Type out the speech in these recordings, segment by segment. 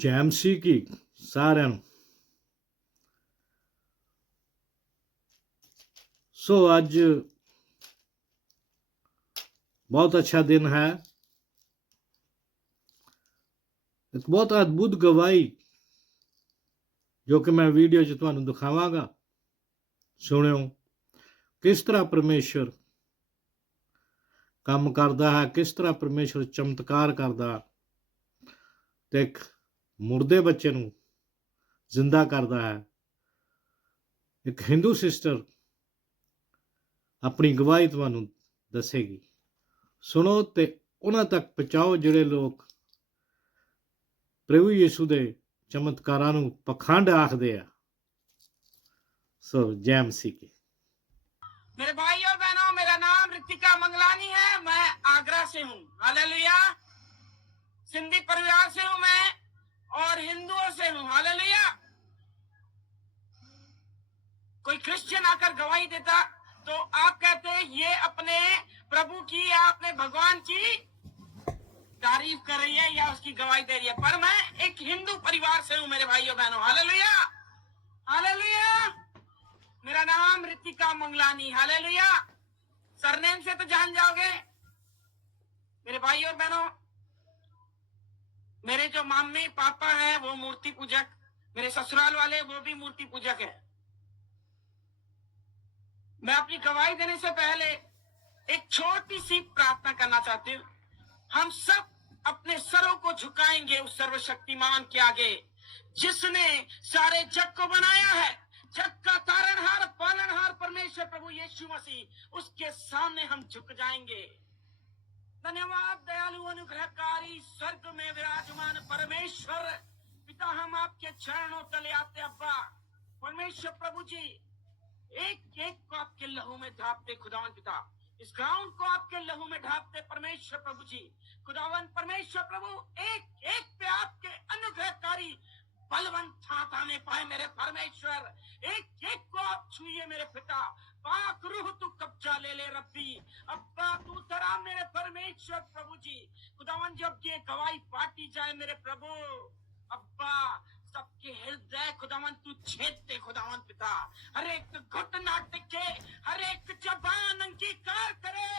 ਜੈਮਸੀ ਕੀ ਸਾਰਿਆਂ ਨੂੰ। ਸੋ ਅੱਜ ਬਹੁਤ ਅੱਛਾ ਦਿਨ ਹੈ। ਇੱਕ ਬਹੁਤ ਅਦਭੁਤ ਗਵਾਹੀ ਜੋ ਕਿ ਮੈਂ ਵੀਡੀਓ 'ਚ ਤੁਹਾਨੂੰ ਦਿਖਾਵਾਂਗਾ। ਸੁਣਿਓ ਕਿਸ ਤਰ੍ਹਾਂ ਪਰਮੇਸ਼ਰ ਕੰਮ ਕਰਦਾ ਹੈ, ਕਿਸ ਤਰ੍ਹਾਂ ਪਰਮੇਸ਼ਰ ਚਮਤਕਾਰ ਕਰਦਾ ਤੇ ਇੱਕ ਮੁਰਦੇ ਬੱਚੇ ਨੂੰ ਜ਼ਿੰਦਾ ਕਰਦਾ ਹੈ। ਇੱਕ ਹਿੰਦੂ ਸਿਸਟਰ ਆਪਣੀ ਗਵਾਹੀ ਤੁਹਾਨੂੰ ਦੱਸੇਗੀ। ਸੁਣੋ ਤੇ ਉਹਨਾਂ ਤੱਕ ਪਹੁੰਚਾਓ ਜਿਹੜੇ ਲੋਕ ਪ੍ਰਭੂ ਯਿਸੂ ਦੇ ਚਮਤਕਾਰਾਂ ਨੂੰ ਪਖੰਡ ਆਖਦੇ ਆ। सो जय मसीह की। मेरे भाई और बहनों, मेरा नाम ऋतिका मंगलानी है। मैं आगरा से हूँ। हालेलुया। सिंधी परिवार से हूँ मैं और हिंदुओं से हूँ। हालेलुया। कोई क्रिश्चियन आकर गवाही देता तो आप कहते ये अपने प्रभु की या अपने भगवान की तारीफ कर रही है या उसकी गवाही दे रही है। पर मैं एक हिंदू परिवार से हूँ मेरे भाइयों बहनों। हालेलुया। हालेलुया। मेरा नाम ऋतिका मंगलानी। हालेलुया। सरनेम से तो जान जाओगे। मेरे भाई और बहनों, मेरे जो मम्मी पापा हैं वो मूर्ति पूजक, मेरे ससुराल वाले वो भी मूर्ति पूजक हैं। मैं अपनी गवाही देने से पहले एक छोटी सी प्रार्थना करना चाहती हूँ। हम सब अपने सरों को झुकाएंगे उस सर्वशक्तिमान के आगे जिसने सारे जग को बनाया है। जग का तारनहार पालनहार परमेश्वर प्रभु यीशु मसीह, उसके सामने हम झुक जाएंगे। धन्यवाद दयालु अनुग्रहकारी स्वर्ग में विराजमान परमेश्वर पिता, हम आपके चरणों तले आते। अब्बा परमेश्वर प्रभु जी, एक एक को आपके लहू में ढापते खुदावन पिता, इस ग्राउंड को आपके लहू में ढापते परमेश्वर प्रभु जी। खुदावन परमेश्वर प्रभु, एक एक पे आपके अनुग्रहकारी बलवंत हाथ आने पाए मेरे परमेश्वर। एक एक को आप छुइए मेरे पिता। पाक रूह तू कब्जा ले ले रब्बी। अब्बा तू तरा मेरे परमेश्वर प्रभु जी। खुदावन जब ये गवाही बांटी जाए मेरे प्रभु, अब्बा सबके हृदय खुदावन तू छेदते खुदावन पिता। हर एक घुटना टिके, हर एक जबान अंगीकार करे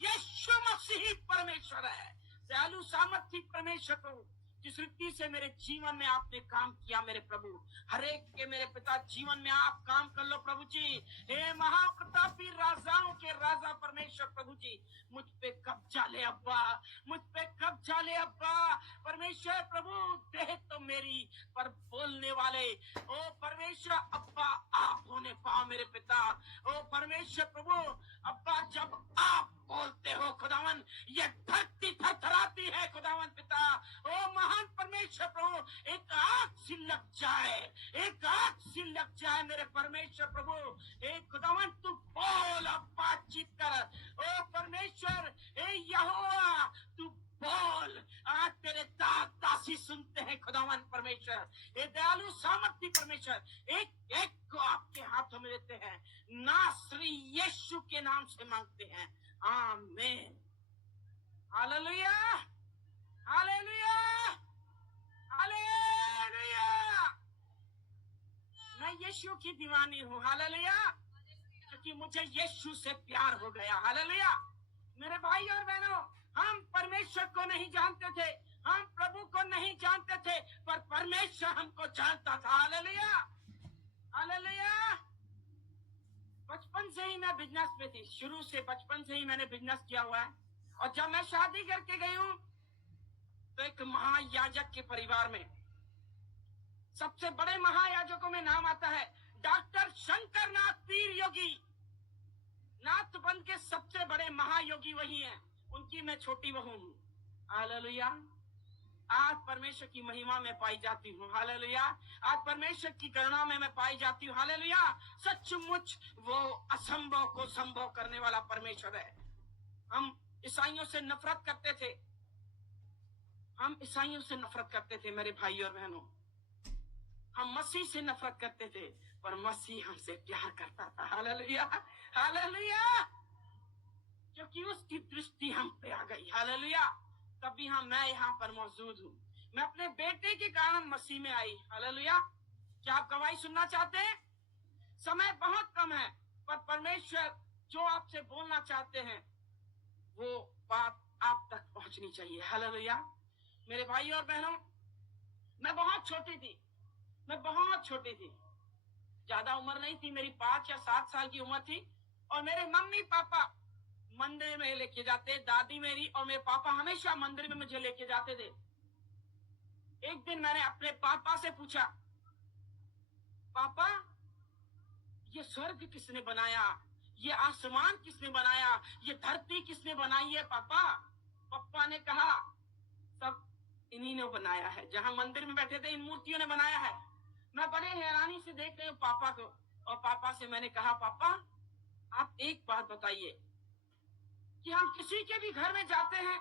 यीशु मसीह परमेश्वर है। दयालु सामर्थी परमेश्वर प्रभु, जिस रीति से मेरे जीवन में आपने काम किया मेरे प्रभु, हर एक के मेरे पिता जीवन में आप काम कर लो प्रभु जी। हे महाप्रतापी राजाओं के राजा परमेश्वर प्रभु जी, मुझ पे कब्जा ले अब्बा, मुझ पे कब्जा ले अब्बा परमेश्वर प्रभु। देह तो मेरी पर बोलने वाले ओ परमेश्वर अब्बा आप होने पाओ मेरे पिता। ओ परमेश्वर प्रभु अब्बा, जब आप बोलते हो खुदावन, ये धरती थरथराती है खुदावन पिता। ओ महान परमेश्वर प्रभु, एक आग सी लग जाए, एक आग सी लग जाए मेरे परमेश्वर प्रभु। एक खुदावन तू बोल अब बातचीत कर। ओ परमेश्वर ए यहोवा तू बोल। आज तेरे दास दासी सुनते हैं खुदावन परमेश्वर। ये दयालु सामर्थी परमेश्वर, एक एक को आपके हाथों में देते हैं, नासरी यीशु के नाम से मांगते हैं। आमीन। हालेलुया। हालेलुया। हालेलुया। मैं यीशु की दीवानी हूँ। हालेलुया। क्योंकि मुझे यीशु से प्यार हो गया। हालेलुया। मेरे भाई और बहनों, हम परमेश्वर को नहीं जानते थे, हम प्रभु को नहीं जानते थे, पर परमेश्वर हमको जानता था। हालेलुया। हालेलुया। बचपन से ही मैं बिजनेस में थी। शुरू से बचपन से ही मैंने बिजनेस किया हुआ है। और जब मैं शादी करके गई हूँ तो एक महायाजक के परिवार में, सबसे बड़े महायाजकों में नाम आता है डॉक्टर शंकर नाथ पीर योगी। नाथबंद के सबसे बड़े महायोगी वही हैं। उनकी मैं छोटी बहू हूँ। हालेलुया। आज परमेश्वर की महिमा में पाई जाती हूँ। हालेलुया। आज परमेश्वर की करुणा में मैं पाई जाती हूँ। हालेलुया। सचमुच वो असंभव को संभव करने वाला परमेश्वर है। हम ईसाइयों से नफरत करते थे, हम ईसाइयों से नफरत करते थे मेरे भाई और बहनों। हम मसीह से नफरत करते थे, पर मसीह हमसे प्यार करता था। हालेलुया। हालेलुया। क्योंकि उसकी दृष्टि हम पे आ गई। हालेलुया। तभी मैं यहाँ पर मौजूद हूँ। मैं अपने बेटे के कारण मसीह में आई। हालेलुया। क्या आप गवाही सुनना चाहते हैं? समय बहुत कम है, पर परमेश्वर जो आपसे बोलना चाहते हैं वो बात आप तक पहुंचनी चाहिए। हालेलुया। मेरे भाई और बहनों, मैं बहुत छोटी थी, ज्यादा उम्र नहीं थी, मेरी 5 या 7 साल की उम्र थी। और मेरे मम्मी पापा मंदिर में लेके जाते, दादी मेरी और मेरे पापा हमेशा मंदिर में मुझे लेके जाते थे। एक दिन मैंने अपने पापा से पूछा, पापा ये स्वर्ग किसने बनाया, ये आसमान किसने बनाया, ये धरती किसने बनाई है पापा? पापा ने कहा सब इन्हीं ने बनाया है, जहां मंदिर में बैठे थे इन मूर्तियों ने बनाया है। मैं बड़े हैरानी से देख रही हूँ पापा को, और पापा से मैंने कहा, पापा आप एक बात बताइए कि हम किसी के भी घर में जाते हैं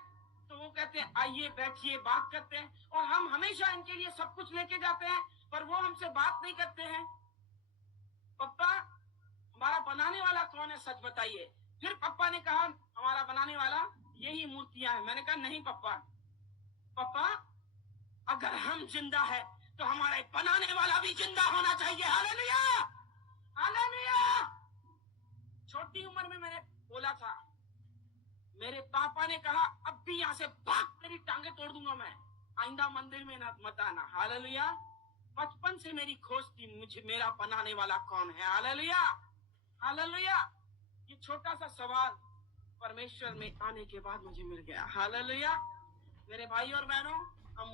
तो वो कहते हैं आइए बैठिए बात करते हैं, और हम हमेशा इनके लिए सब कुछ लेके जाते हैं, पर वो हमसे बात नहीं करते हैं। पापा हमारा बनाने वाला कौन है, सच बताइए। फिर पापा ने कहा हमारा बनाने वाला यही मूर्तियां हैं। मैंने कहा नहीं पापा, पापा अगर हम जिंदा है तो हमारे बनाने वाला भी जिंदा होना चाहिए। Hallelujah, hallelujah. छोटी उम्र में मैंने बोला था। मेरे पापा ने कहा अब भी यहाँ से भाग, तेरी टांगे तोड़ दूंगा मैं, आइंदा मंदिर में ना मत आना। हालेलुया। बचपन से मेरी खोज थी मुझे मेरा बनाने वाला कौन है। Hallelujah, hallelujah. ये छोटा सा सवाल परमेश्वर में आने के बाद मुझे मिल गया। हालेलुया। मेरे भाई और बहनों, हम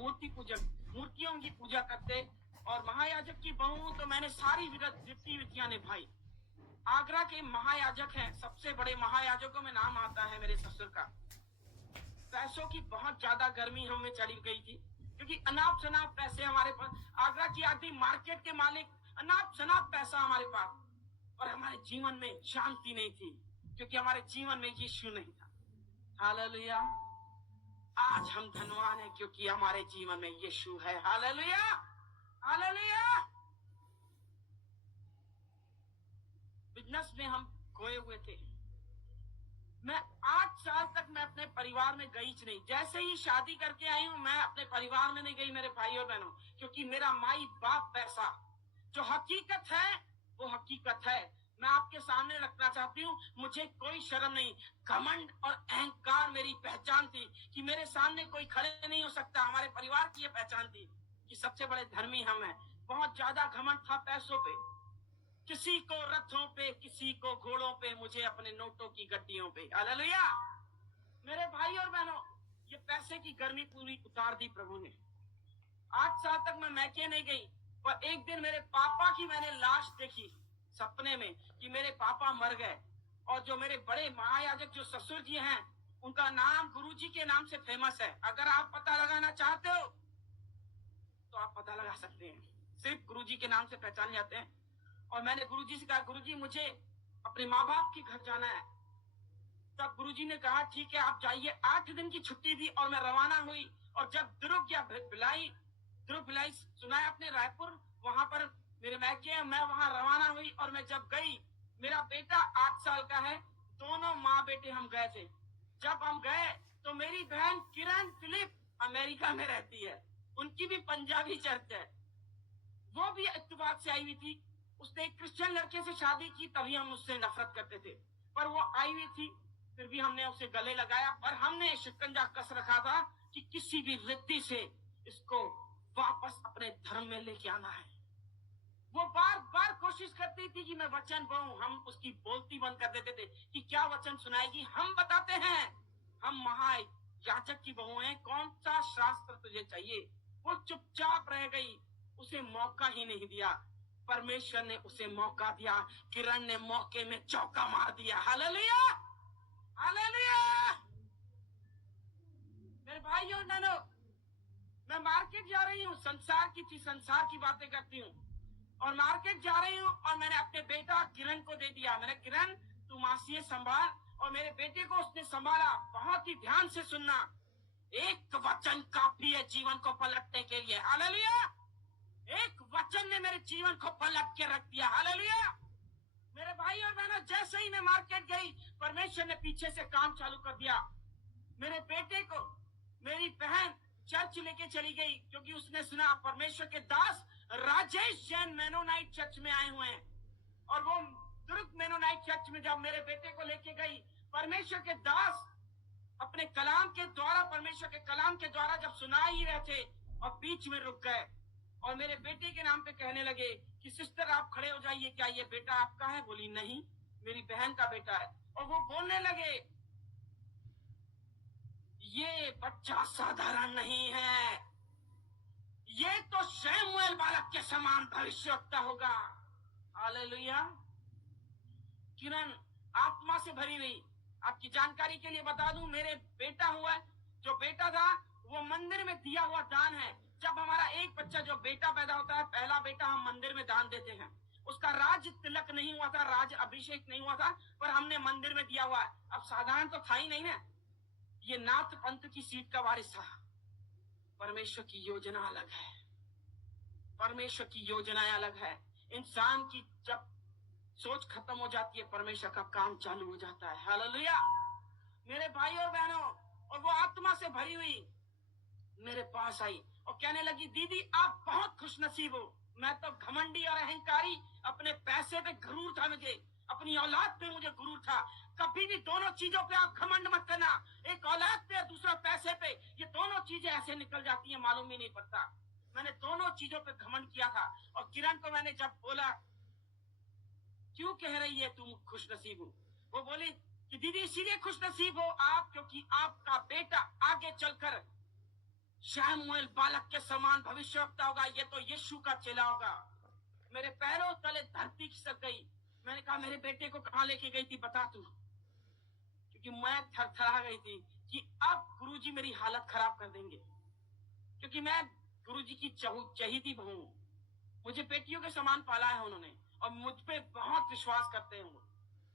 मूर्तियों की पूजा करते, और महायाजक की बहू तो मैंने सारी विधियां निभाई। आगरा के महायाजक हैं, सबसे बड़े महायाजकों में नाम आता है मेरे ससुर का। पैसों की बहुत ज्यादा गर्मी हमें चली गई थी, क्योंकि अनाप शनाप पैसे हमारे पास, आगरा की आधी मार्केट के मालिक, अनाप शनाप पैसा हमारे पास, और हमारे जीवन में शांति नहीं थी, क्योंकि हमारे जीवन में यीशु नहीं था। हालेलुया। आज हम धनवान हैं क्योंकि हमारे जीवन में यीशु है। Hallelujah, hallelujah. बिजनेस में हम खोए हुए थे। मैं 8 साल तक मैं अपने परिवार में गई नहीं। जैसे ही शादी करके आई हूं मैं अपने परिवार में नहीं गई मेरे भाई और बहनों, क्योंकि मेरा माई बाप पैसा, जो हकीकत है वो हकीकत है। मैं आपके सामने रखना चाहती हूँ, मुझे कोई शर्म नहीं, घमंड और अहंकार मेरी पहचान थी कि मेरे सामने कोई खड़े नहीं हो सकता। हमारे परिवार की ये पहचान थी कि सबसे बड़े धर्मी हम हैं। बहुत ज्यादा घमंड था पैसों पे, किसी को रथों पे, किसी को घोड़ों पे, मुझे अपने नोटों की गड्डियों पे। हालेलुया। मेरे भाई और बहनों, ये पैसे की गर्मी पूरी उतार दी प्रभु ने। 8 साल तक मैं मैके नहीं गई, पर एक दिन मेरे पापा की मैंने लाश देखी सपने में कि मेरे पापा मर गए। और जो मेरे बड़े महायाजक जो ससुर जी हैं, उनका नाम गुरुजी के नाम से फेमस है। अगर आप पता लगाना चाहते हो तो आप पता लगा सकते हैं, सिर्फ गुरुजी के नाम से पहचाने जाते हैं। और मैंने गुरुजी से कहा, गुरुजी मुझे अपने माँ बाप के घर जाना है। तब गुरुजी ने कहा ठीक है आप जाइए। 8 दिन की छुट्टी दी और मैं रवाना हुई। और जब ध्रुव भिलाई सुना है अपने रायपुर, वहां पर मेरे मैके, मैं वहां रवाना हुई। और मैं जब गई, मेरा बेटा 8 साल का है, दोनों माँ बेटे हम गए थे। जब हम गए तो मेरी बहन किरण फिलिप अमेरिका में रहती है, उनकी भी पंजाबी चर्च है, वो भी इत्तेफाक से आई हुई थी। उसने एक क्रिश्चियन लड़के से शादी की, तभी हम उससे नफरत करते थे, पर वो आई हुई थी, फिर भी हमने उसे गले लगाया। पर हमने शिकंजा कस रखा था कि किसी भी रीति से इसको वापस अपने धर्म में लेके आना है। वो बार बार कोशिश करती थी कि मैं वचन बोलूं, हम उसकी बोलती बंद कर देते थे कि क्या वचन सुनाएगी। हम बताते हैं हम महायाजक की बहू हैं, कौन सा शास्त्र तुझे चाहिए। वो चुपचाप रह गई, उसे मौका ही नहीं दिया। परमेश्वर ने उसे मौका दिया, किरण ने मौके में चौका मार दिया। Hallelujah, hallelujah. मेरे भाई और बहनों, मैं मार्केट जा रही हूँ, संसार की बातें करती हूँ, और मार्केट जा रही हूँ और मैंने अपने बेटा किरण को दे दिया। मैंने, किरण तू मासी संभाल, और मेरे बेटे को उसने संभाला। बहुत ही ध्यान से सुनना, एक वचन काफी है जीवन को पलटने के लिए। हालेलुया। एक वचन ने मेरे जीवन को पलट के रख दिया। हालेलुया। मेरे भाई और बहनों, जैसे ही मैं मार्केट गई, परमेश्वर ने पीछे से काम चालू कर दिया। मेरे बेटे को मेरी बहन चर्च लेके चली गई, क्योंकि उसने सुना परमेश्वर के दास राजेश जैन मेनोनाइट चर्च में आए हुए हैं। और वो दुर्ग मेनोनाइट चर्च में जब मेरे बेटे को लेके गई, परमेश्वर के दास अपने कलाम के द्वारा, परमेश्वर के कलाम के द्वारा जब सुना ही रहे थे, और बीच में रुक गए और मेरे बेटे के नाम पे कहने लगे कि सिस्टर आप खड़े हो जाइए, क्या ये बेटा आपका है? बोली नहीं, मेरी बहन का बेटा है। और वो बोलने लगे ये बच्चा साधारण नहीं है, ये तो शमूएल बालक के समान भविष्यवक्ता होगा। हालेलुया। किरण आत्मा से भरी हुई। आपकी जानकारी के लिए बता दूं, मेरे बेटा हुआ, जो बेटा था वो मंदिर में दिया हुआ दान है। जब हमारा एक बच्चा जो बेटा पैदा होता है, पहला बेटा, हम मंदिर में दान देते हैं। उसका राज तिलक नहीं हुआ था, राज अभिषेक नहीं हुआ था, पर हमने मंदिर में दिया हुआ है। अब साधारण तो था ही नहीं ना, ये नाथ पंथ की सीट का वारिस था। परमेश्वर की योजना अलग है, परमेश्वर की योजनाएं अलग है। इंसान की जब सोच खत्म हो जाती है, परमेश्वर का काम चालू हो जाता है। हालेलुया। मेरे भाई और बहनों, और वो आत्मा से भरी हुई मेरे पास आई और कहने लगी दीदी आप बहुत खुशनसीब हो। मैं तो घमंडी और अहंकारी, अपने पैसे पे गुरूर था मुझे, अपनी औलाद पे मुझे गुरूर था। कभी भी दोनों चीजों पे आप घमंड मत करना, एक औलाद पे और दूसरा पैसे पे, ये दोनों चीजें ऐसे निकल जाती हैं मालूम ही नहीं पड़ता। मैंने दोनों चीजों पे घमंड किया था। और किरण को मैंने जब बोला क्यों कह रही है तुम खुशनसीब हो, वो बोली कि दीदी इसीलिए खुशनसीब हो आप क्योंकि आपका बेटा आगे चलकर शमूएल बालक के समान भविष्यवक्ता होगा, ये तो यीशु का चेला होगा। मेरे पैरों तले धरती खिसक गई। मैंने कहा मेरे बेटे को कहां लेके गई थी बता तू, क्योंकि मैं थरथरा गई थी कि अब गुरुजी मेरी हालत खराब कर देंगे, क्योंकि मैं गुरुजी की चहेती बहू हूं। मुझे बेटियों के समान पाला है उन्होंने और मुझ पे बहुत विश्वास करते हैं।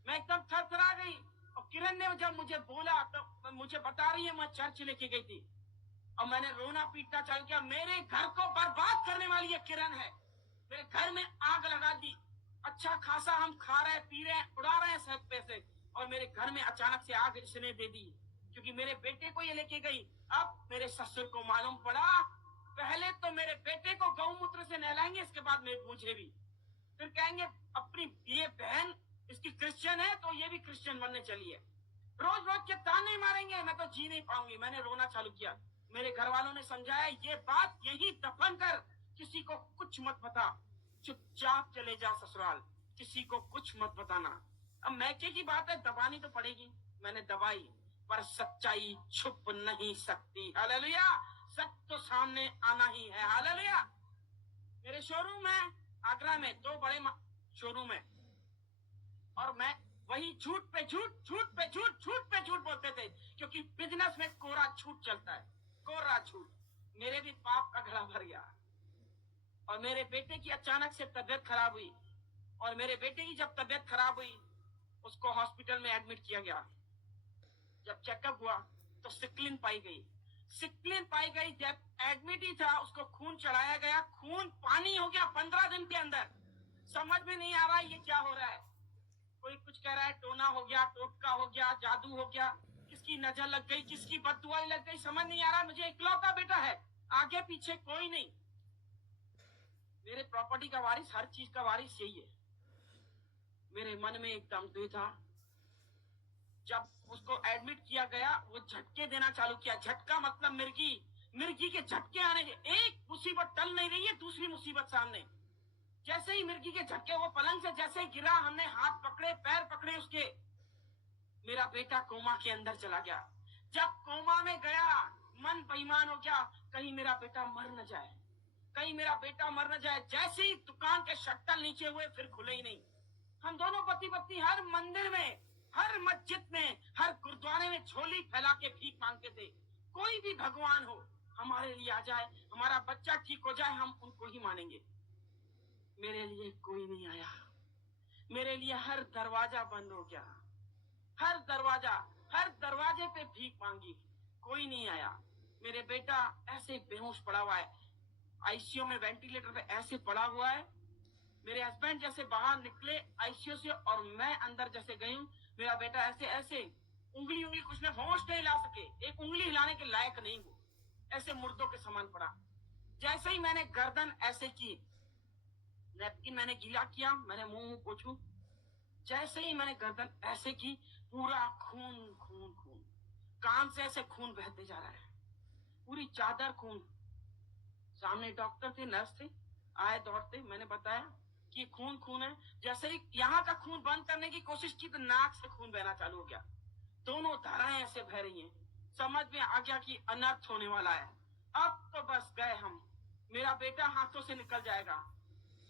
मैं एकदम थरथरा गई। और किरण ने जब मुझे बोला तो मुझे बता रही है मैं चर्च लेके गई थी और मैंने रोना पीटना चालू किया। मेरे घर को बर्बाद करने वाली ये किरण है, मेरे घर में आग लगा दी। अच्छा खासा हम खा रहे पी रहे उड़ा रहे हैं सब पैसे, और मेरे घर में अचानक से आग इसने दे दी, क्योंकि मेरे बेटे को ये लेके गई। अब मेरे ससुर को मालूम पड़ा, पहले तो मेरे बेटे को गौमूत्र से नहलाएंगे, इसके बाद मुझे भी, फिर कहेंगे अपनी ये बहन इसकी क्रिश्चियन है तो ये भी क्रिश्चियन बनने चली है। रोज रोज के ताने मारेंगे, मैं तो जी नहीं पाऊंगी। मैंने रोना चालू किया। मेरे घर वालों ने समझाया ये बात यही दफन कर, किसी को कुछ मत बता, चुपचाप चले जा ससुराल, किसी को कुछ मत बताना। अब मैके की बात है, दबानी तो पड़ेगी। मैंने दबाई, पर सच्चाई छुप नहीं सकती। हालेलुया। सच तो सामने आना ही है। हालेलुया। मेरे शोरूम है आगरा में, 2 बड़े शोरूम है, और मैं वही झूठ पे झूठ, झूठ पे झूठ, झूठ पे झूठ बोलते थे, क्योंकि बिजनेस में कोरा झूठ चलता है, कोरा झूठ। मेरे भी पाप का घड़ा भर गया। और मेरे बेटे की अचानक से तबीयत खराब हुई, और मेरे बेटे की जब तबीयत खराब हुई उसको हॉस्पिटल में एडमिट किया गया। जब चेकअप हुआ तो सिक्लिन पाई गई। सिक्लिन पाई गई, जब एडमिट ही था उसको खून चढ़ाया गया, खून पानी हो गया 15 दिन के अंदर। समझ में नहीं आ रहा ये क्या हो रहा है। कोई कुछ कह रहा है टोना हो गया, टोटका हो गया, जादू हो गया, किसकी नजर लग गई, किसकी बददुआई लग गई, समझ नहीं आ रहा। मुझे इकलौता बेटा है, आगे पीछे कोई नहीं। मेरे प्रॉपर्टी का वारिस, हर चीज का वारिस यही है। मेरे मन में एकदम द्विधा। जब उसको एडमिट किया गया, वो झटके देना चालू किया। झटका मतलब मिर्गी, मिर्गी के झटके आने के। एक मुसीबत टल नहीं रही है, दूसरी मुसीबत सामने। जैसे ही मिर्गी के झटके, वो पलंग से जैसे ही गिरा, हमने हाथ पकड़े, पैर पकड़े उसके, मेरा बेटा कोमा के अंदर चला गया। जब कोमा में गया, मन बेईमान हो गया, कहीं मेरा बेटा मर न जाए, कहीं मेरा बेटा मर न जाए। जैसे ही दुकान के शट्टर नीचे हुए, फिर खुले ही नहीं। हम दोनों पति पत्नी हर मंदिर में, हर मस्जिद में, हर गुरुद्वारे में झोली फैला के भीख मांगते थे। कोई भी भगवान हो हमारे लिए आ जाए, हमारा बच्चा ठीक हो जाए, हम उनको ही मानेंगे। मेरे लिए कोई नहीं आया। मेरे लिए हर दरवाजा बंद हो गया, हर दरवाजे पे भीख मांगी, कोई नहीं आया। मेरे बेटा ऐसे बेहोश पड़ा हुआ है, आईसीयू में वेंटिलेटर पे ऐसे पड़ा हुआ है। मेरे हस्बैंड जैसे बाहर निकले आईसीयू से और मैं अंदर जैसे गई हूँ, मेरा बेटा ऐसे ऐसे उंगली कुछ ने होश नहीं ला सके, एक उंगली हिलाने के लायक नहीं हो। ऐसे मुर्दों के समान पड़ा। जैसे ही मैंने गर्दन ऐसे की, नैपकिन मैंने गीला किया, मैंने मुंह पोछू, जैसे ही मैंने गर्दन ऐसे की, पूरा खून खून खून, कान से ऐसे खून बहते जा रहा है, पूरी चादर खून। सामने डॉक्टर थे, नर्स थे, आए दौड़ते, मैंने बताया कि खून खून है। जैसे ही यहाँ का खून बंद करने की कोशिश की तो नाक से खून बहना चालू हो गया। दोनों धाराएं ऐसे बह रही हैं। समझ में आ गया कि अनर्थ होने वाला है। अब तो बस गए हम, मेरा बेटा हाथों से निकल जाएगा।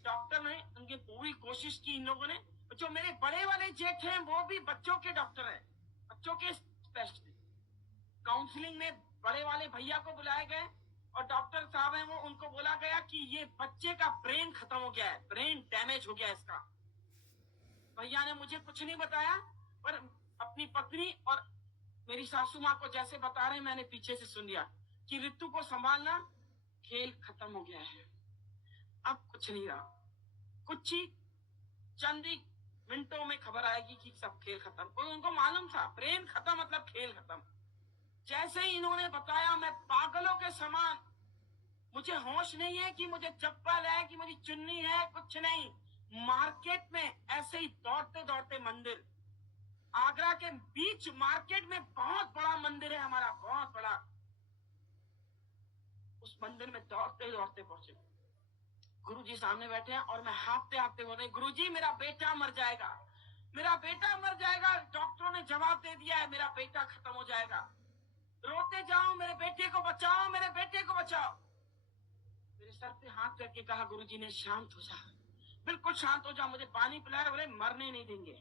डॉक्टर ने उनकी पूरी कोशिश की। इन लोगों ने, जो मेरे बड़े वाले जेठ हैं वो भी बच्चों के डॉक्टर हैं, बच्चों के स्पेशलिस्ट। काउंसलिंग में बड़े वाले भैया को बुलाए गए और डॉक्टर साहब हैं वो, उनको बोला गया कि ये बच्चे का ब्रेन खत्म हो गया है, ब्रेन डैमेज हो गया इसका। भैया ने मुझे कुछ नहीं बताया, पर अपनी पत्नी और मेरी सासू माँ को जैसे बता रहे मैंने पीछे से सुन लिया कि ऋतु को संभालना, खेल खत्म हो गया है, अब कुछ नहीं रहा। कुछ ही चंद ही मिनटों में खबर आएगी कि सब खेल खत्म। कोई उनको मालूम था ब्रेन खत्म मतलब खेल खत्म। जैसे ही इन्होंने बताया, मैं पागलों के समान, मुझे होश नहीं है कि मुझे चप्पल है कि मेरी चुन्नी है, कुछ नहीं। मार्केट में ऐसे ही दौड़ते दौड़ते मंदिर, आगरा के बीच मार्केट में बहुत बड़ा मंदिर है हमारा, बहुत बड़ा। उस मंदिर में दौड़ते दौड़ते पहुंचे। गुरुजी सामने बैठे हैं और मैं हाँफते हाँफते बोल रही, गुरुजी मेरा बेटा मर जाएगा, मेरा बेटा मर जाएगा। डॉक्टरों ने जवाब दे दिया है, मेरा बेटा खत्म हो जाएगा। रोते जाओ, मेरे बेटे को बचाओ, मेरे बेटे को बचाओ। मेरे सर पे हाथ करके कहा गुरुजी ने, शांत हो जा, बिल्कुल शांत हो जा। मुझे पानी पिलाया, बोले मरने नहीं देंगे,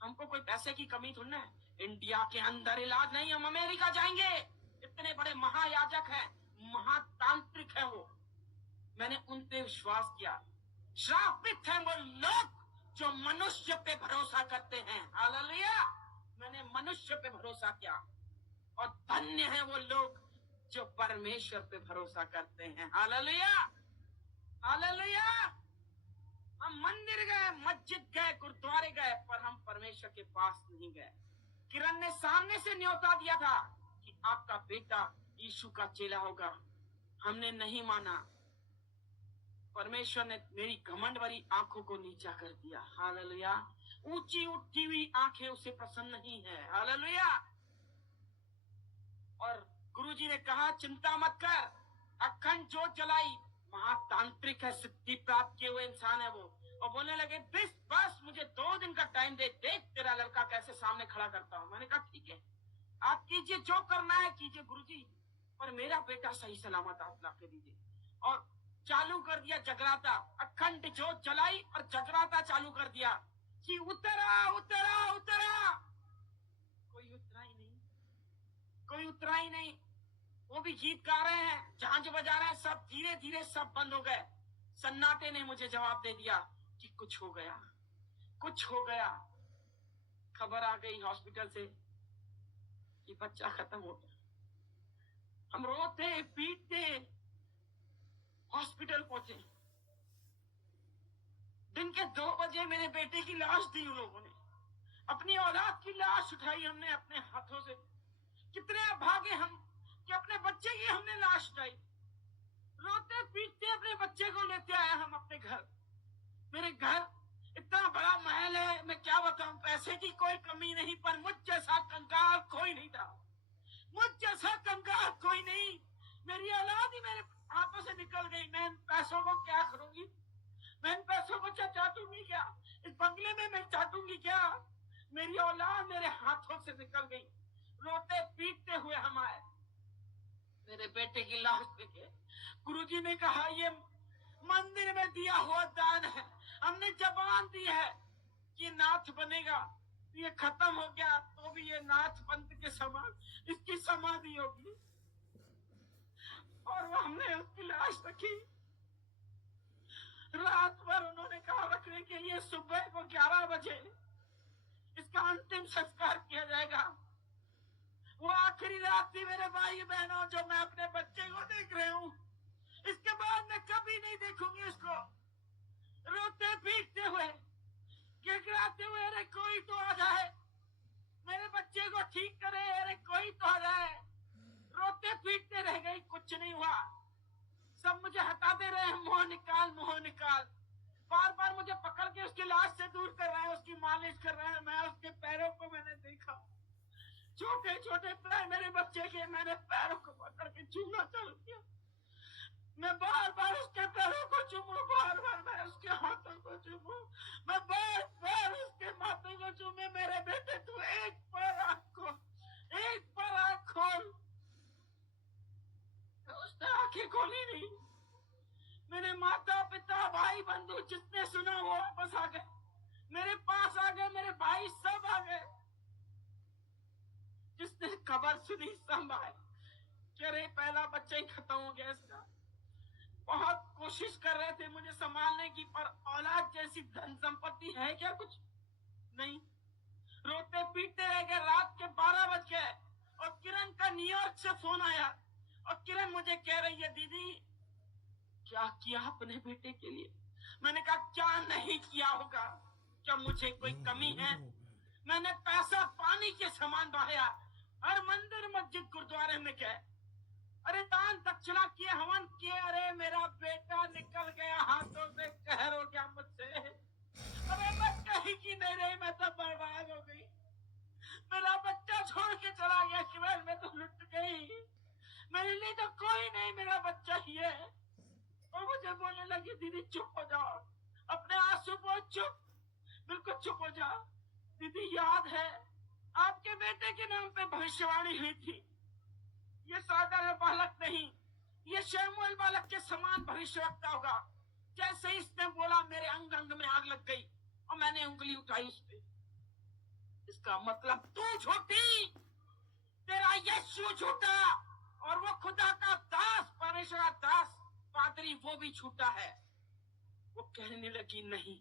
हमको कोई पैसे की कमी थोड़ी ना है। इंडिया के अंदर इलाज नहीं, हम अमेरिका जाएंगे। इतने बड़े महायाजक है, महातांत्रिक है वो। मैंने उन पे विश्वास किया। श्रापित हैं वो लोग जो मनुष्य पे भरोसा करते हैं। हालेलुया। मैंने मनुष्य पे भरोसा किया, और धन्य हैं वो लोग जो परमेश्वर पे भरोसा करते हैं। Hallelujah, hallelujah. हम मंदिर गए, मस्जिद गए, गुरुद्वारे गए, पर हम परमेश्वर के पास नहीं गए। किरण ने सामने से न्योता दिया था कि आपका बेटा यीशु का चेला होगा, हमने नहीं माना। परमेश्वर ने मेरी घमंड भरी आंखों को नीचा कर दिया। हालेलुया। ऊंची उठी हुई आंखें उसे पसंद नहीं है। हालेलुया। और गुरुजी ने कहा चिंता मत कर, अखंड जोत जलाई, महातांत्रिक है, सिद्धि प्राप्त किए हुए इंसान है वो। और बोलने लगे बस मुझे 2 दिन का टाइम दे, देख तेरा लड़का कैसे सामने खड़ा करता हूं। मैंने कहा ठीक है, आप कीजिए, जो करना है कीजिए गुरुजी, पर मेरा बेटा सही सलामत आप ला के दीजिए। और चालू कर दिया जगराता, अखंड जोत जलाई और जगराता चालू कर दिया कि उतरा उतरा उतरा। कोई उतरा ही नहीं, कोई उतरा ही नहीं। वो भी गीत गा रहे हैं, झांझ बजा रहे हैं, सब धीरे धीरे सब बंद हो गए। सन्नाटे ने मुझे जवाब दे दिया कि कुछ हो गया, कुछ हो गया। खबर आ गई हॉस्पिटल से कि बच्चा खत्म हो गया। हम रोते पीटते हॉस्पिटल पहुंचे। दिन के 2 बजे मेरे बेटे की लाश दी उन लोगों ने, अपनी औलाद की लाश उठाई हमने अपने हाथों से। कितने अभागे हम कि अपने बच्चे की हमने लाश उठाई। रोते पीटते अपने बच्चे को लेते आए हम अपने घर। मेरे घर इतना बड़ा महल है, मैं क्या बताऊं, पैसे की कोई कमी नहीं, पर मुझ जैसा कंगाल कोई नहीं था, मुझ जैसा कंगाल कोई नहीं। मेरी औलाद ही मेरे हाथों से निकल गई। मैं इन पैसों को क्या करूंगी, मैं इन पैसों को चाटूंगी क्या, इस बंगले में मैं चाटूंगी क्या। मेरी औलाद मेरे हाथों से निकल गई। रोते पीटते हुए हम आए, मेरे बेटे की लाश देखे। गुरुजी ने कहा ये मंदिर में दिया हुआ दान है, हमने जबान दी है कि नाथ बनेगा। ये खत्म हो गया तो भी ये नाथ पंथ के समान इसकी समाधि होगी। और वो हमने उसकी लाश रखी। रात भर उन्होंने कहा रखने के लिए, सुबह को 11 बजे इसका अंतिम संस्कार किया जाएगा। वो आखिरी रात थी मेरे भाई बहनों जो मैं अपने बच्चे को देख रही हूँ। इसके बाद मैं कभी नहीं देखूंगी उसको। रोते पीटते हुए, गिड़गिड़ाते हुए, अरे कोई तो आ जाए, मेरे बच्चे को ठीक करे, अरे कोई तो आ जाए। रोते रोते पीटते रह गई, कुछ नहीं हुआ। सब मुझे हटाते रहे, मुंह निकाल मुंह निकाल। बार बार मुझे पकड़ के उसकी लाश से दूर कर रहे हैं, उसकी मालिश कर रहे हैं। मैं उसके पैरों को मैंने देखा, छोटे छोटे पैर मेरे बच्चे के, मैंने पैरों को पकड़ के चूमना चालू किया। मैं बार बार उसके पैरों को चूमू, बार बार मैं उसके हाथों को चूमू, मैं बार बार उसके माथों को चूमे। मेरे बेटे तू एक बार आँख खोल, एक बार आँख खोल। उसने आंखें खोली नहीं। मेरे माता पिता भाई बंधु जिसने सुना वो वापस आ गए, मेरे पास आ गए, मेरे भाई सब आ गए। जिसने खबर सुनी सब आए कि अरे पहला बच्चा ही खत्म हो गया इसका। बहुत कोशिश कर रहे थे मुझे संभालने की, पर औलाद जैसी धन संपत्ति है क्या? कुछ नहीं। रोते पीटते रह गए। रात के 12 बज गए और किरण का न्यूयॉर्क से फोन आया और किरण मुझे कह रही है, दीदी क्या किया अपने बेटे के लिए? मैंने कहा क्या नहीं किया होगा, क्या मुझे कोई कमी है? मैंने पैसा पानी के समान बहाया, हर मंदिर मस्जिद गुरुद्वारे में गए, अरे दान दक्षिणा किए, हवन किए। अरे मेरा बेटा निकल गया हाथों से, कहर हो गया मुझसे। अरे मैं कहीं की नहीं रही, मैं तो बर्बाद हो गई। मेरा बच्चा छोड़ के चला गया, केवल मैं तो लुट गई। मेरे लिए तो कोई नहीं, मेरा बच्चा ही है। और मुझे बोलने लगी, दीदी चुप हो जाओ, अपने आंसू पोंछ, चुप, बिल्कुल चुप हो जाओ। दीदी याद है आपके बेटे के नाम पे भविष्यवाणी हुई थी। ये साधारण बालक नहीं, ये शमूएल बालक के समान भविष्यवक्ता होगा। जैसे इसने बोला मेरे अंग अंग में आग लग गई और मैंने उंगली उठाई उस पे। इसका मतलब तू झूठी, तेरा यीशु झूठा, और वो खुदा का दास, परमेश्वर का दास पादरी, वो भी झूठा है। वो कहने लगी, नहीं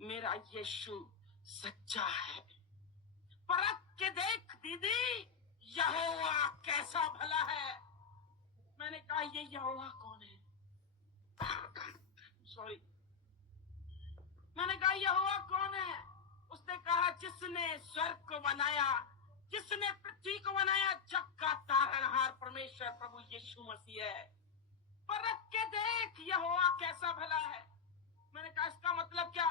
मेरा यीशु सच्चा है। परख के देख दीदी, यहोवा कैसा भला है। मैंने कहा ये यहोवा कौन है? सॉरी, मैंने कहा यहोवा कौन है? उसने कहा जिसने स्वर्ग को बनाया, जिसने पृथ्वी को बनाया, जग का तारनहार परमेश्वर प्रभु यीशु मसीह है। परख के देख यहोवा कैसा भला है। मैंने कहा इसका मतलब क्या?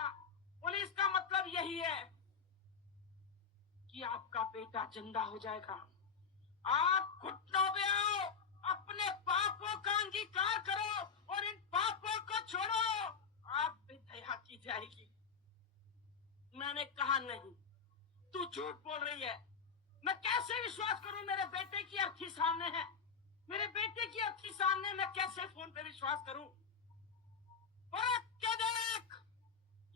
बोले इसका मतलब यही है कि आपका बेटा जिंदा हो जाएगा। आप घुटनों पे आओ, अपने पापों का अंगीकार करो और इन पापों को छोड़ो, आप पे दया की जाएगी। मैंने कहा नहीं, तू झूठ बोल रही है। मैं कैसे विश्वास करूं? मेरे बेटे की अर्थी सामने है, मेरे बेटे की अर्थी सामने, मैं कैसे फोन पे विश्वास करूं? परख के देख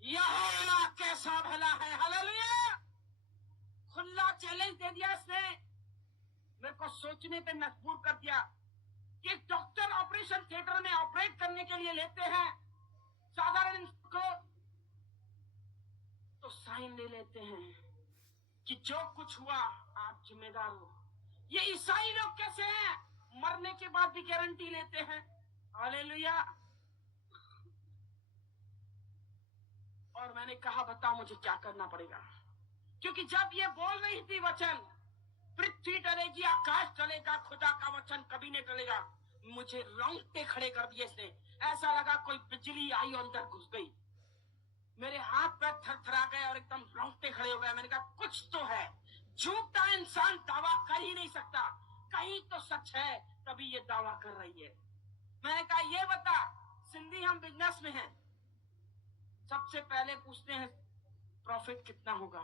यहोवा कैसा भला है। हालेलुया। खुला चैलेंज दे दिया इसने, मेरे को सोचने पे मजबूर कर दिया कि डॉक्टर ऑपरेशन थिएटर में ऑपरेट करने के लिए लेते हैं साधारण को, तो साइन ले लेते हैं कि जो कुछ हुआ आप जिम्मेदार हो। ये ईसाई लोग कैसे हैं? मरने के बाद भी गारंटी लेते हैं। हालेलुया। और मैंने कहा बता मुझे क्या करना पड़ेगा, क्योंकि जब ये बोल रही थी वचन, पृथ्वी टलेगी आकाश टलेगा, खुदा का वचन कभी नहीं टलेगा, मुझे रोंगटे खड़े कर दिए इसने। ऐसा लगा कोई बिजली आई और अंदर घुस गई, मेरे हाथ पैर थरथरा गए और एकदम रोंगटे खड़े हो गए। मैंने कहा कुछ तो है, झूठा इंसान दावा कर ही नहीं सकता, कहीं तो सच है तभी ये दावा कर रही है। मैंने कहा ये बता, सिंधी हम बिजनेस में हैं, सबसे पहले पूछते हैं प्रॉफिट कितना होगा,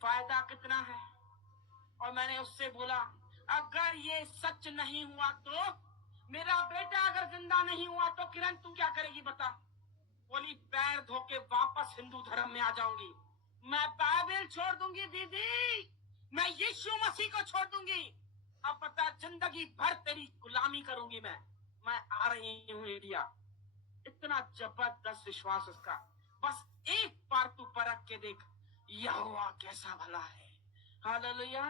फायदा कितना है। और मैंने उससे बोला अगर ये सच नहीं हुआ तो, मेरा बेटा अगर जिंदा नहीं हुआ तो किरण तू क्या करेगी बता? बोली पैर धो के वापस हिंदू धर्म में आ जाऊंगी, मैं बाइबल छोड़ दूंगी दीदी, मैं यीशु मसीह को छोड़ दूंगी। अब पता जिंदगी भर तेरी गुलामी करूंगी मैं आ रही हूँ इंडिया। इतना जबरदस्त विश्वास उसका। बस एक बार तू परख के देख यहोवा कैसा भला है। हालेलुया।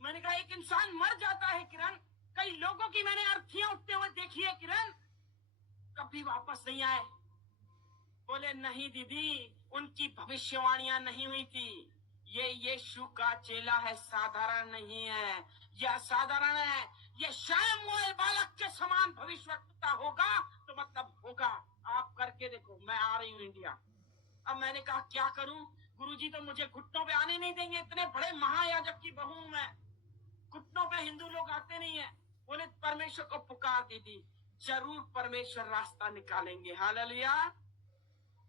मैंने कहा एक इंसान मर जाता है किरण, कई लोगों की मैंने अर्थियां उठते हुए देखी है किरण, कभी वापस नहीं आए। बोले नहीं दीदी, उनकी भविष्यवाणियां नहीं हुई थी, ये यीशु का चेला है, साधारण नहीं है। यह साधारण है, ये शमूएल बालक के समान भविष्यवक्ता होगा तो मतलब होगा। आप करके देखो। मैं आ रही हूँ इंडिया। अब मैंने कहा क्या करूं गुरुजी, तो मुझे घुटनों पे आने नहीं देंगे, इतने बड़े महायाजक की बहू हूं मैं, घुटनों पे हिंदू लोग आते नहीं है। बोले परमेश्वर को पुकार दीदी, जरूर परमेश्वर रास्ता निकालेंगे। हालेलुया।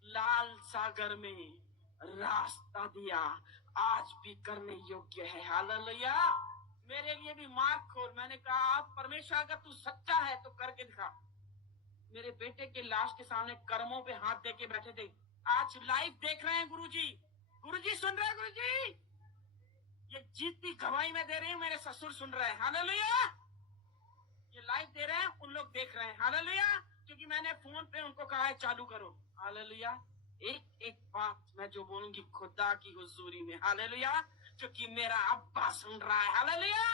लाल सागर में रास्ता दिया, आज भी करने योग्य है। हालेलुया। मेरे लिए भी मार्ग खोल। मैंने कहा आप परमेश्वर अगर तू सच्चा है तो करके दिखा। मेरे बेटे के लाश के सामने कर्मों पे हाथ दे के बैठे थे। आज लाइव देख रहे हैं गुरुजी। गुरुजी सुन रहे हैं गुरुजी? ये जीती गवाही में दे रही हूँ, मेरे ससुर सुन रहे हैं। हालेलुया। ये लाइव दे रहे हैं, उन लोग देख रहे हैं। हालेलुया। क्योंकि मैंने फोन पे उनको कहा है चालू करो। हालेलुया। एक एक बात मैं जो बोलूंगी खुदा की हुजूरी में। हालेलुया। क्योंकि मेरा अब्बा सुन रहा है। हालेलुया।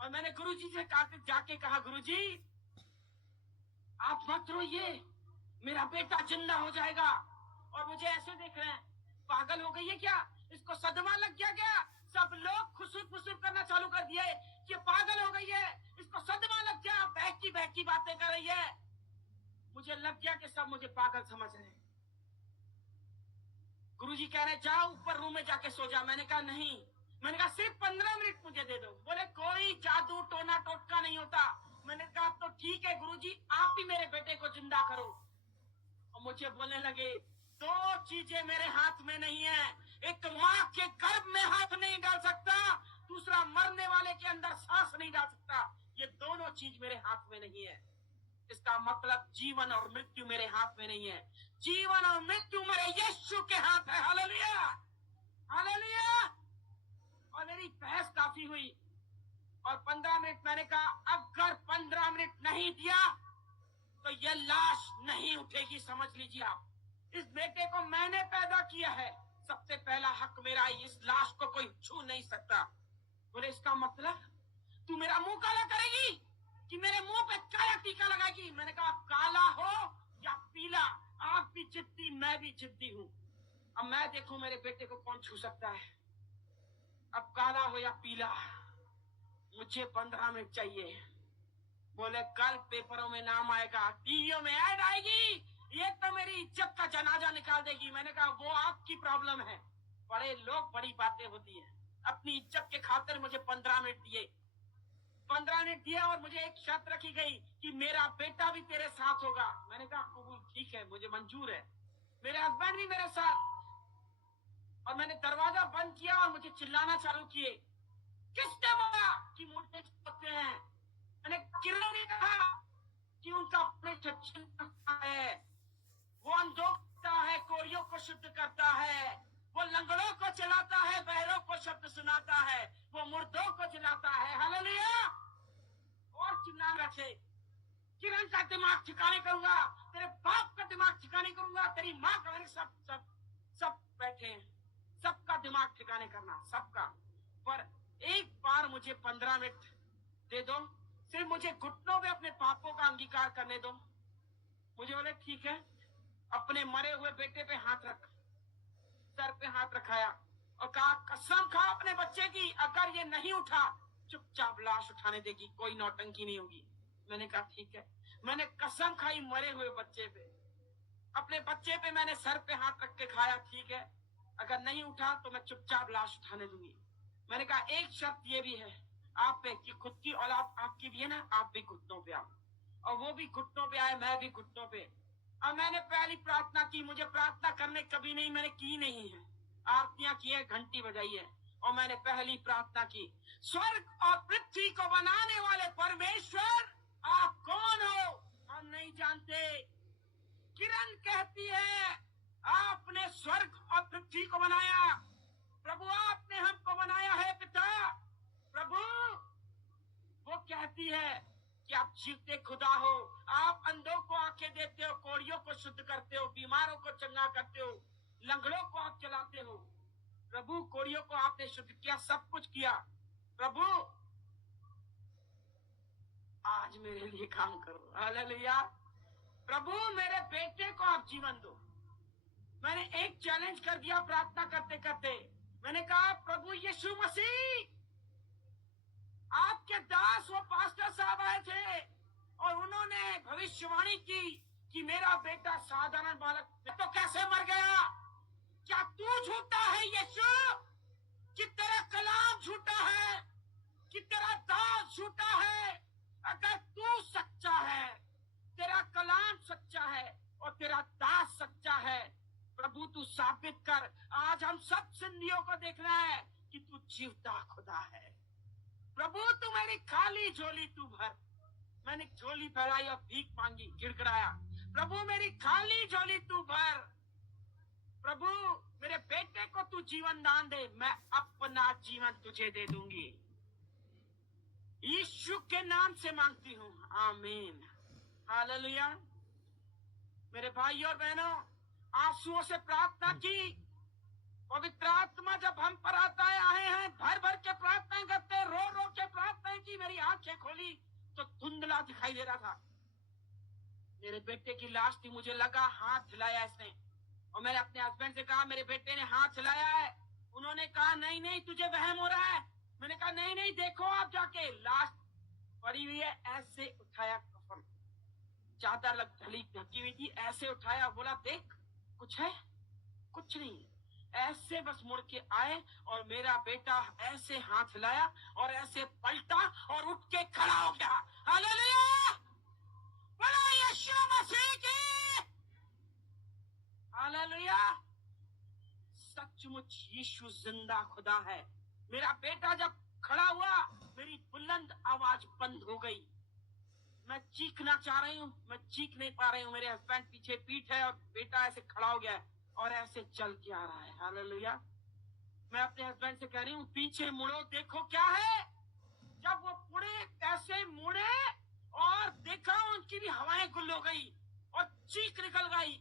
और मैंने गुरुजी से जाके कहा गुरुजी आप मत रोइए, मेरा बेटा जिंदा हो जाएगा। और मुझे ऐसे देख रहे हैं, पागल हो गई है क्या, इसको सदमा लग गया क्या? सब लोग खुसुर फुसुर करना चालू कर दिए कि पागल हो गई है, इसको सदमा लग गया, बहकी बातें कर रही है। मुझे लग गया कि सब मुझे पागल समझ रहे हैं। गुरुजी कह रहे जाओ ऊपर रूम में जाके सो जा। मैंने कहा नहीं। मैंने कहा सिर्फ 15 मिनट मुझे दे दो। बोले कोई जादू टोना टोटका नहीं होता। मैंने कहा तो ठीक है गुरुजी, आप ही मेरे बेटे को जिंदा करो। और मुझे बोलने लगे दो चीजें मेरे हाथ में नहीं है, एक माँ के गर्भ में हाथ नहीं डाल सकता, दूसरा मरने वाले के अंदर सांस नहीं डाल सकता। ये दोनों चीज मेरे हाथ में नहीं है। इसका मतलब जीवन और मृत्यु मेरे हाथ में नहीं है, जीवन और मृत्यु मेरे यीशु के हाथ है। हालेलुया। हालेलुया। और मेरी बहस काफी हुई और 15 मिनट मैंने कहा अगर 15 मिनट नहीं दिया तो यह लाश नहीं उठेगी। समझ लीजिए आप, इस बेटे को मैंने पैदा किया है, सबसे पहला हक मेरा, इस लाश को कोई छू नहीं सकता। बोले इसका मतलब तू मेरा मुंह काला करेगी कि मेरे मुंह पे काला टीका लगाएगी? मैंने कहा काला हो या पीला, आप भी जिद्दी मैं भी जिद्दी हूं। अब मैं देखूं मेरे बेटे को कौन छू सकता है। अब काला हो या पीला, मुझे 15 मिनट चाहिए। बोले कल पेपरों में नाम आएगा, टीवियों में ऐड आएगी, ये तो मेरी इज्जत का जनाजा निकाल देगी। मैंने कहा वो आपकी प्रॉब्लम है, बड़े लोग बड़ी बातें होती है। अपनी इज्जत के खातिर मुझे 15 मिनट दिए। 15 मिनट दिया और मुझे एक शर्त रखी गई कि मेरा बेटा भी तेरे साथ होगा। मैंने कहा कबूल, ठीक है, मुझे मंजूर है। मेरे हस्बैंड भी मेरे साथ। और मैंने दरवाजा बंद किया और मुझे चिल्लाना चालू किए, किसने बोला कि मुर्दे होते हैं? मैंने किरण ने कहा कि उनका अपने है, वो अंधों करता है, कोरियों को शुद्ध करता है, वो लंगड़ों को चलाता है, बहरों को शब्द सुनाता है, वो मुर्दों को चलाता है। हालेलुया। और चिल्लाना रखे, किरण का दिमाग ठिकाने करूंगा, तेरे बाप का दिमाग ठिकाने करूंगा, तेरी माँ का। मैंने सब बैठे हैं, सबका दिमाग ठिकाने करना, सबका। पर एक बार मुझे 15 मिनट दे दो, सिर्फ मुझे घुटनों में अपने पापों का अंगीकार करने दो। मुझे बोले ठीक है। अपने मरे हुए बेटे पे हाथ रख, सर पे हाथ रखाया और कहा कसम खा अपने बच्चे की, अगर ये नहीं उठा चुपचाप लाश उठाने देगी, कोई नौटंकी नहीं होगी। मैंने कहा ठीक है। मैंने कसम खाई मरे हुए बच्चे पे, अपने बच्चे पे मैंने सर पे हाथ रख के खाया, ठीक है, अगर नहीं उठा तो मैं चुपचाप लाश उठाने दूंगी। मैंने कहा एक शर्त ये भी है आप पे कि खुद की औलाद आपकी भी है ना, आप भी घुटनों पे आओ। और वो भी घुटनों पे आए, मैं भी घुटनों पे। अब मैंने पहली प्रार्थना की, मुझे प्रार्थना करने कभी नहीं, मैंने की नहीं है, आरतियां की है, घंटी बजाई है, और मैंने पहली प्रार्थना की, स्वर्ग और पृथ्वी को बनाने वाले परमेश्वर आप कौन हो? हम नहीं जानते। किरण कहती है आपने स्वर्ग और पृथ्वी को बनाया, प्रभु आपने हमको बनाया है पिता। प्रभु वो कहती है कि आप जीवते खुदा हो, आप अंधों को आंखें देते हो, कोढ़ियों को शुद्ध करते हो, बीमारों को चंगा करते हो, लंगड़ों को आप चलाते हो। प्रभु कोढ़ियों को आपने शुद्ध किया, सब कुछ किया। प्रभु आज मेरे लिए काम करो। हालेलुया। प्रभु मेरे बेटे को आप जीवन दो। मैंने एक चैलेंज कर दिया प्रार्थना करते करते। मैंने कहा प्रभु यीशु मसीह आपके दास वो पास्टर साहब आए थे और उन्होंने भविष्यवाणी की कि मेरा बेटा साधारण बालक तो कैसे मर गया। क्या तू झूठा है यीशु? कि तेरा कलाम झूठा है? कि तेरा दास झूठा है? अगर तू सच्चा है, तेरा कलाम सच्चा है और तेरा दास सच्चा है, प्रभु तू साबित कर। आज हम सब सिंधियों को देखना है कि तू जीवता खुदा है। प्रभु तू मेरी खाली झोली तू भर। मैंने झोली फैलाई और भीख मांगी, गिड़गिड़ाया, प्रभु मेरी खाली झोली तू भर। प्रभु मेरे बेटे को तू जीवन दान दे, मैं अपना जीवन तुझे दे दूंगी। यीशु के नाम से मांगती हूँ, आमीन, हालेलुया। मेरे भाई और बहनों, आंसुओं से प्रार्थना की। पवित्र आत्मा जब हम पर आता है, आए हैं, भर भर के प्रार्थना करते, रो रो के प्रार्थना की। मेरी आंखें खोली तो धुंधला दिखाई दे रहा था। मेरे बेटे की लाश थी, मुझे लगा हाथ हिलाया इसने, और मैंने अपने हस्बैंड से कहा मेरे बेटे ने हाथ हिलाया है। उन्होंने कहा नहीं नहीं तुझे वहम हो रहा है। मैंने कहा नहीं नहीं देखो आप जाके, लाश पड़ी हुई है। ऐसे उठाया, कफन चादर लग ढकी हुई थी, ऐसे उठाया, बोला देख कुछ है? कुछ नहीं। ऐसे बस मुड़ के आए और मेरा बेटा ऐसे हाथ हिलाया और ऐसे पलटा और उठ के खड़ा हो गया। हालेलुया, बोलो यीशु मसीह की, हालेलुया। सचमुच यीशु जिंदा खुदा है। मेरा बेटा जब खड़ा हुआ, मेरी बुलंद आवाज बंद हो गई। मैं चीखना चाह रही हूँ, मैं चीख नहीं पा रही हूँ। मेरे हस्बैंड पीछे पीठ है और बेटा ऐसे खड़ा हो गया है और ऐसे चल के आ रहा है। हालेलुया। मैं अपने हस्बैंड से कह रही हूँ पीछे मुड़ो, देखो क्या है। जब वो मुड़े, ऐसे मुड़े और देखा उनकी भी हवाएं गुल हो गई और चीख निकल गई,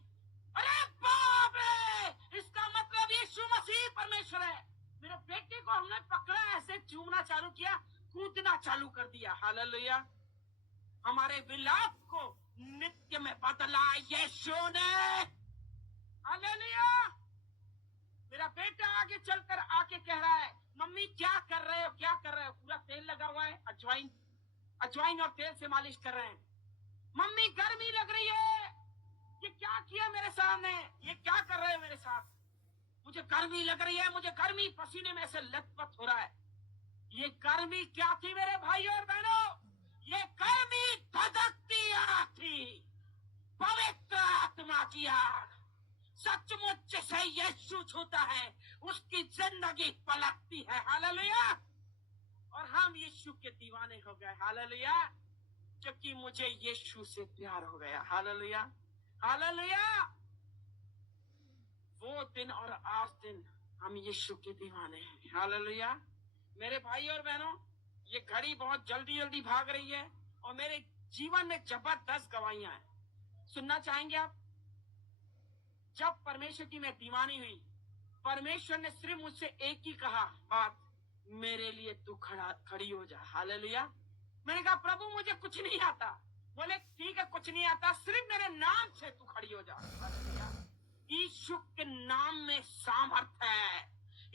अरे बाप रे, इसका मतलब यीशु मसीह परमेश्वर है। मेरे बेटे को हमने पकड़ा, ऐसे चूमना चालू किया, कूदना चालू कर दिया। हालेलुया। हमारे विलाप को नित्य में बदला यीशु ने। हालेलुया। मेरा बेटा आगे चलकर आके कह रहा है मम्मी क्या कर रहे हो, क्या कर रहे हो? पूरा तेल लगा हुआ है, अजवाइन और तेल से मालिश कर रहे हैं। मम्मी गर्मी लग रही है। ये क्या किया मेरे सामने? ये क्या कर रहे हो मेरे साथ? मुझे गर्मी लग रही है, मुझे गर्मी, पसीने में से लथपथ हो रहा है। ये गर्मी क्या थी मेरे भाई और बहनों? ये गर्मी धधकती आग थी, पवित्र आत्मा की आग। सचमुच जिसे यीशु छूता है उसकी जिंदगी पलटती है। हालेलुया। और हम यीशु के दीवाने हो गए। हालेलुया, क्योंकि मुझे यीशु से प्यार हो गया। Hallelujah, hallelujah. वो दिन और आज दिन हम यीशु के दीवाने हैं। हालेलुया। मेरे भाई और बहनों, ये घड़ी बहुत जल्दी जल्दी भाग रही है और मेरे जीवन में जबरदस्त गवाहियां हैं। सुनना चाहेंगे आप? जब परमेश्वर की मैं दीवानी हुई, परमेश्वर ने सिर्फ मुझसे एक ही कहा बात, मेरे लिए तू खड़ी हो जा। हालेलुया। मैंने कहा प्रभु मुझे कुछ नहीं आता। बोले ठीक है कुछ नहीं आता, सिर्फ मेरे नाम से तू खड़ी हो जा। हालेलुया। यीशु के नाम में सामर्थ है,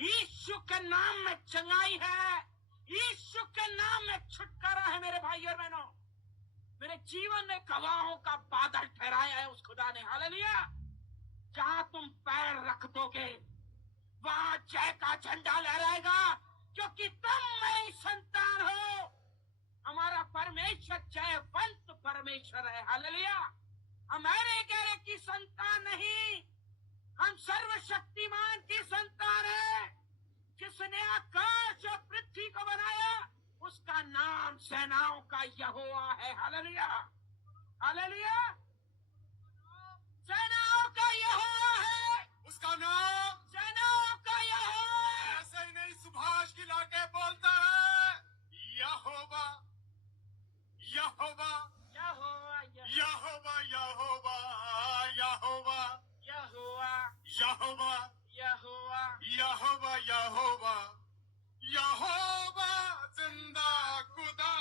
यीशु के नाम में चंगाई है, यीशु के नाम में छुटकारा है। मेरे भाई और बहनों, मेरे जीवन में गवाहों का बादल ठहराया है उस खुदा ने। हालेलुया। जहां तुम पैर रख दोगे वहां जय का झंडा लहराएगा, क्योंकि तुम मेरी संतान हो। हमारा परमेश्वर जयवंत परमेश्वर है। हालेलुया। हमारे गैर की संतान नहीं, हम सर्वशक्तिमान की संतान है। जिसने आकाश और पृथ्वी को बनाया उसका नाम सेनाओं का यहोवा है। Hallelujah, hallelujah. सेनाओं का यहोवा है, उसका नाम सेनाओं का यहोवा है। ऐसे ही नहीं सुभाष की लाके बोलता है, यहोवा यहोवा यहोवा, यहोवा यहोवा यहोवा यहोवा, यहोवा यहोवा, यहोवा यहोवा यहोवा जिंदा खुदा,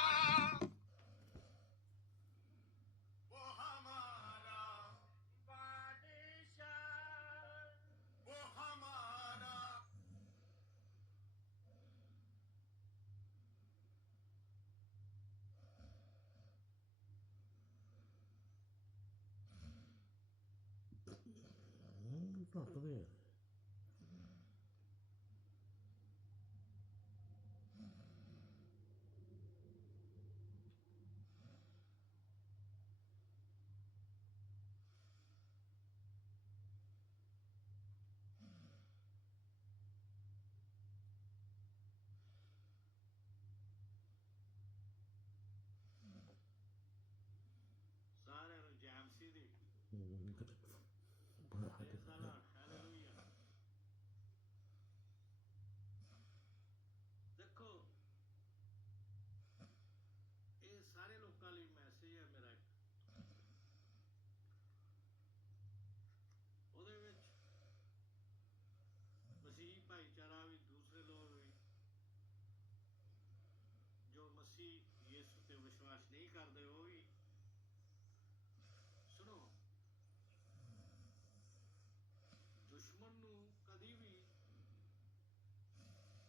वो हमारा बादशाह। वो हमारा ਢੱਕਦੇ ਆ ਸਾਰਿਆਂ ਨੂੰ ਜੈਮਸੀ ਦੀ ਬੜਾ ਹੱਥ ਪ੍ਰੇਜ਼ ਦਾ ਲਾਰਡ, ਹਾਲੇਲੂਇਆ। ਦੇਖੋ ਇਹ ਸਾਰੇ ਲੋਕਾਂ ਲਈ ਮੈਸੇਜ ਹੈ ਮੇਰਾ ਇੱਕ। ਉਹਦੇ ਵਿੱਚ ਮਸੀਹ ਭਾਈਚਾਰਾ ਵੀ, ਦੂਸਰੇ ਲੋਕ ਵੀ ਜੋ ਮਸੀਹ ਯਿਸੂ ਤੇ ਵਿਸ਼ਵਾਸ ਨਹੀਂ ਕਰਦੇ ਉਹ ਵੀ ਸੁਣੋ। ਦੁਸ਼ਮਣ ਨੂੰ ਕਦੀ ਵੀ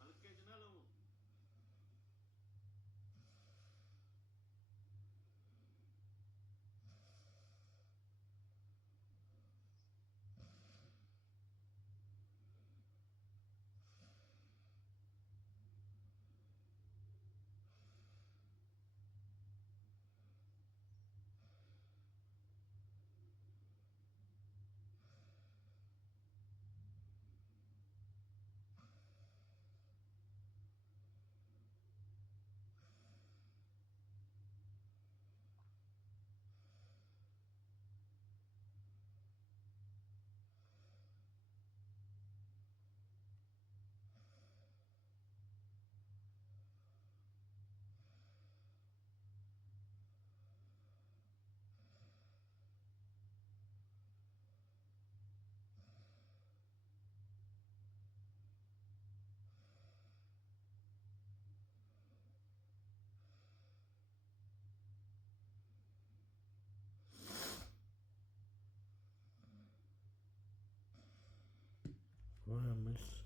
ਹਲਕੇ 'ਚ ਨਾ ਲਵੋ। I miss